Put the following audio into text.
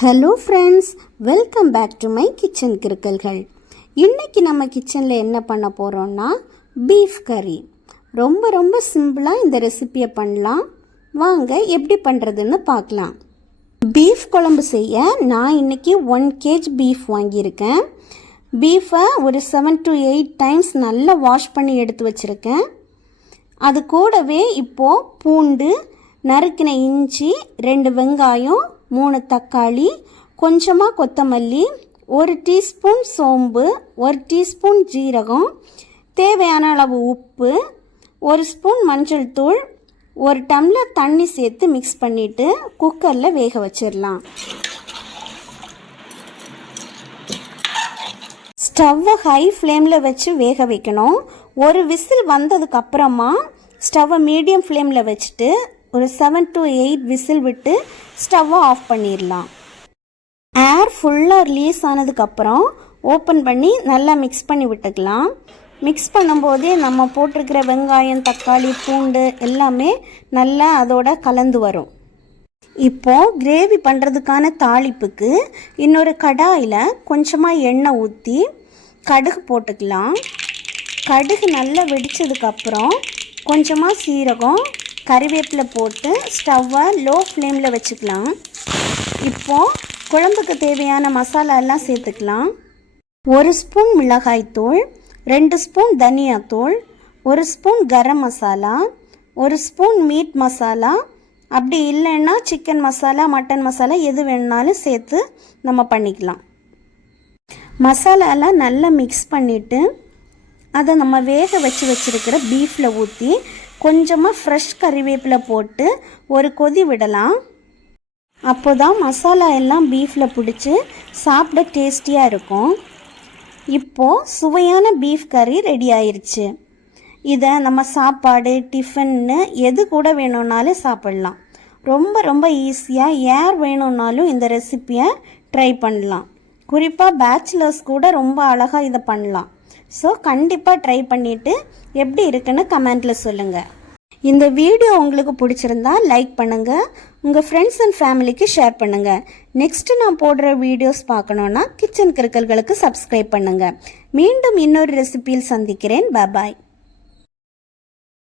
Hello friends, welcome back to my kitchen கிறுக்கல்கள். இன்றைக்கி நம்ம கிச்சனில் என்ன பண்ண போகிறோன்னா பீஃப் கறி. ரொம்ப சிம்பிளாக இந்த ரெசிப்பியை பண்ணலாம். வாங்க எப்படி பண்ணுறதுன்னு பார்க்கலாம். பீஃப் குழம்பு செய்ய நான் இன்றைக்கி 1 kg பீஃப் வாங்கியிருக்கேன். பீஃபை ஒரு 7 to 8 டைம்ஸ் நல்லா வாஷ் பண்ணி எடுத்து வச்சுருக்கேன். அது கூடவே இப்போது பூண்டு, நறுக்கின இஞ்சி, 2 வெங்காயம், 3 தக்காளி, கொஞ்சமாக கொத்தமல்லி, 1 டீஸ்பூன் சோம்பு, 1 டீஸ்பூன் ஜீரகம், தேவையான அளவு உப்பு, 1 ஸ்பூன் மஞ்சள் தூள், 1 டம்ளர் தண்ணி சேர்த்து மிக்ஸ் பண்ணிவிட்டு குக்கரில் வேக வச்சிடலாம். ஸ்டவ்வை ஹை ஃப்ளேமில் வச்சு வேக வைக்கணும். ஒரு விசில் வந்ததுக்கப்புறமா ஸ்டவ்வை மீடியம் ஃப்ளேமில் வச்சுட்டு ஒரு 7 to 8 விசில் விட்டு ஸ்டவ்வை ஆஃப் பண்ணிடலாம். ஏர் ஃபுல்லாக ரிலீஸ் ஆனதுக்கப்புறம் ஓப்பன் பண்ணி நல்லா மிக்ஸ் பண்ணி விட்டுக்கலாம். மிக்ஸ் பண்ணும்போதே நம்ம போட்டிருக்கிற வெங்காயம், தக்காளி, பூண்டு எல்லாமே நல்லா அதோட கலந்து வரும். இப்போது கிரேவி பண்ணுறதுக்கான தாளிப்புக்கு இன்னொரு கடாயில் கொஞ்சமாக எண்ணெய் ஊற்றி கடுகு போட்டுக்கலாம். கடுகு நல்லா வெடித்ததுக்கப்புறம் கொஞ்சமாக சீரகம், கறிவேப்பிலை போட்டு ஸ்டவ்வை லோ ஃப்ளேமில் வச்சுக்கலாம். இப்போது குழம்புக்கு தேவையான மசாலா எல்லாம் சேர்த்துக்கலாம். 1 ஸ்பூன் மிளகாய்த்தூள், 2 ஸ்பூன் தனியாத்தூள், 1 spoon garam masala, 1 spoon meet masala, அப்படி இல்லைன்னா சிக்கன் மசாலா, மட்டன் மசாலா எது வேணுனாலும் சேர்த்து நம்ம பண்ணிக்கலாம். மசாலாலாம் நல்லா மிக்ஸ் பண்ணிவிட்டு அதை நம்ம வேக வச்சுருக்கிற பீஃபில் ஊற்றி கொஞ்சமாக ஃப்ரெஷ் கறிவேப்பிலை போட்டு ஒரு கொதி விடலாம். அப்போ தான் மசாலா எல்லாம் பீஃபில் பிடிச்சி சாப்பிட டேஸ்டியாக இருக்கும். இப்போது சுவையான பீஃப் கறி ரெடி ஆயிடுச்சு. இதை நம்ம சாப்பாடு, டிஃபன்னு எது கூட வேணும்னாலும் சாப்பிட்லாம். ரொம்ப ஈஸியாக யார் வேணும்னாலும் இந்த ரெசிப்பியை ட்ரை பண்ணலாம். குறிப்பாக பேச்சுலர்ஸ் கூட ரொம்ப அழகாக இதை பண்ணலாம். ஸோ கண்டிப்பாக ட்ரை பண்ணிவிட்டு எப்படி இருக்குன்னு கமெண்ட்டில் சொல்லுங்கள். இந்த வீடியோ உங்களுக்கு பிடிச்சிருந்தா லைக் பண்ணுங்கள், உங்கள் ஃப்ரெண்ட்ஸ் அண்ட் ஃபேமிலிக்கு ஷேர் பண்ணுங்கள். நெக்ஸ்ட்டு நான் போடுற வீடியோஸ் பார்க்கணுன்னா கிச்சன் கிறுக்கல்களுக்கு சப்ஸ்கிரைப் பண்ணுங்கள். மீண்டும் இன்னொரு ரெசிபியில் சந்திக்கிறேன். பாய்.